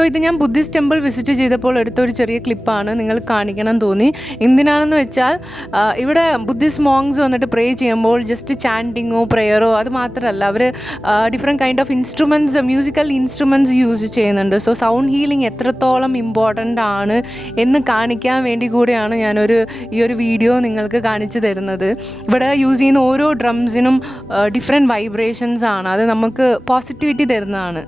So ഇത് ഞാൻ Buddhist temple visit ചെയ്തപ്പോൾ എടുത്തൊരു ചെറിയ ക്ലിപ്പാണ്, നിങ്ങൾ കാണിക്കണം തോന്നി. എന്തിനാണെന്ന് വെച്ചാൽ ഇവിടെ ബുദ്ധിസ്റ്റ് മോങ്സ് വന്നിട്ട് പ്രേ ചെയ്യുമ്പോൾ ജസ്റ്റ് ചാൻറ്റിങ്ങോ പ്രെയറോ അത് മാത്രമല്ല, അവർ different kind of instruments, musical instruments use ചെയ്യുന്നുണ്ട്. സോ സൗണ്ട് ഹീലിംഗ് എത്രത്തോളം ഇമ്പോർട്ടൻ്റ് ആണ് എന്ന് കാണിക്കാൻ വേണ്ടി കൂടിയാണ് ഈ ഒരു വീഡിയോ നിങ്ങൾക്ക് കാണിച്ചു തരുന്നത്. ഇവിടെ യൂസ് ചെയ്യുന്ന ഓരോ ഡ്രംസിനും ഡിഫറെൻറ്റ് വൈബ്രേഷൻസ് ആണ്, അത് നമുക്ക് പോസിറ്റിവിറ്റി തരുന്നതാണ്.